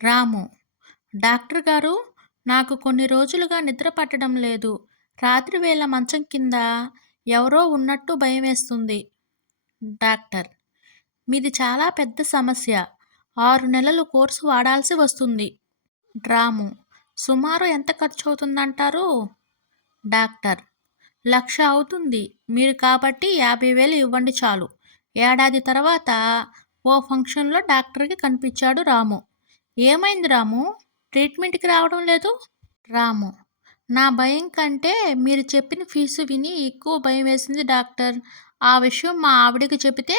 రాము: doctor గారు, నాకు కొన్ని రోజులుగా నిద్ర పట్టడం లేదు. రాత్రి వేళ మంచం కింద ఎవరో ఉన్నట్టు భయమేస్తుంది. డాక్టర్: మీది చాలా పెద్ద సమస్య. 6 నెలలు కోర్సు వాడాల్సి వస్తుంది. రాము: సుమారు ఎంత ఖర్చవుతుందంటారు? డాక్టర్: 1,00,000 అవుతుంది. మీరు కాబట్టి 50,000 ఇవ్వండి చాలు. ఏడాది తర్వాత ఓ ఫంక్షన్లో డాక్టర్కి కనిపించాడు రాము. ఏమైంది రాము, ట్రీట్మెంట్కి రావడం లేదు? రాము: నా భయం కంటే మీరు చెప్పిన ఫీజు విని ఎక్కువ భయం వేసింది డాక్టర్. ఆ విషయం మా ఆవిడకి చెబితే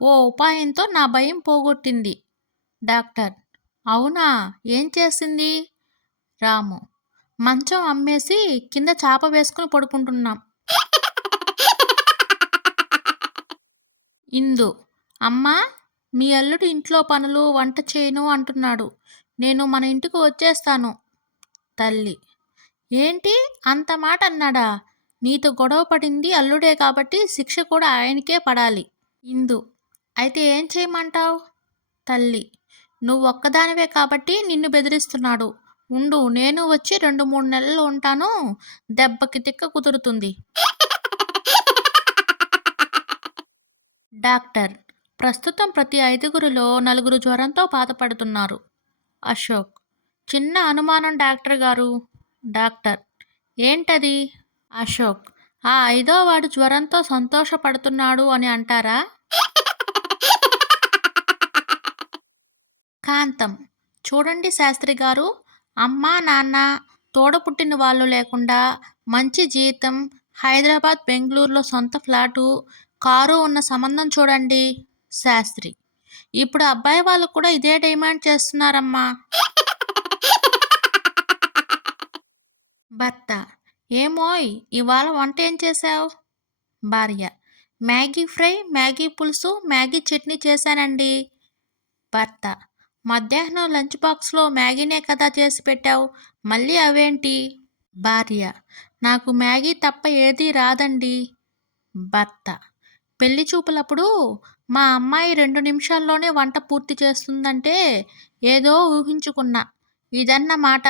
ఓ ఉపాయంతో నా భయం పోగొట్టింది. డాక్టర్: అవునా, ఏం చేసింది? రాము: మంచం అమ్మేసి కింద చాప వేసుకుని పడుకుంటున్నాం. ఇందు: అమ్మా, మీ అల్లుడు ఇంట్లో పనులు వంట చేయను అంటున్నాడు. నేను మన ఇంటికి వచ్చేస్తాను. తల్లి: ఏంటి, అంత మాట అన్నాడా? నీతో గొడవ పడింది అల్లుడే కాబట్టి శిక్ష కూడా ఆయనకే పడాలి. ఇందు: అయితే ఏం చేయమంటావు? తల్లి: నువ్వు ఒక్కదానివే కాబట్టి నిన్ను బెదిరిస్తున్నాడు. ఉండు, నేను వచ్చి 2-3 నెలలు ఉంటాను. దెబ్బకి తిక్క కుదురుతుంది. డాక్టర్: ప్రస్తుతం ప్రతి 5గురిలో 4 జ్వరంతో బాధపడుతున్నారు. అశోక్: చిన్న అనుమానం డాక్టర్ గారు. డాక్టర్: ఏంటది? అశోక్: ఆ 5వ వాడు జ్వరంతో సంతోషపడుతున్నాడు అని అంటారా? కాంతం: చూడండి శాస్త్రి గారు, అమ్మా నాన్న, తోడపుట్టిన వాళ్ళు లేకుండా మంచి జీతం, హైదరాబాద్ బెంగళూరులో సొంత ఫ్లాటు, కారు ఉన్న సంబంధం చూడండి. శాస్త్రి: ఇప్పుడు అబ్బాయి వాళ్ళు కూడా ఇదే డిమాండ్ చేస్తున్నారమ్మా. భర్త: ఏమోయ్, ఇవాళ వంట ఏం చేశావు? భార్య: మ్యాగీ ఫ్రై, మ్యాగీ పులుసు, మ్యాగీ చట్నీ చేశానండి. భర్త: మధ్యాహ్నం లంచ్ బాక్స్లో మ్యాగీనే కదా చేసి పెట్టావు, మళ్ళీ అవేంటి? భార్య: నాకు మ్యాగీ తప్ప ఏదీ రాదండి. భర్త: పెళ్లి చూపులప్పుడు మా అమ్మాయి 2 నిమిషాల్లోనే వంట పూర్తి చేస్తుందంటే ఏదో ఊహించుకున్నా, ఇదన్నమాట.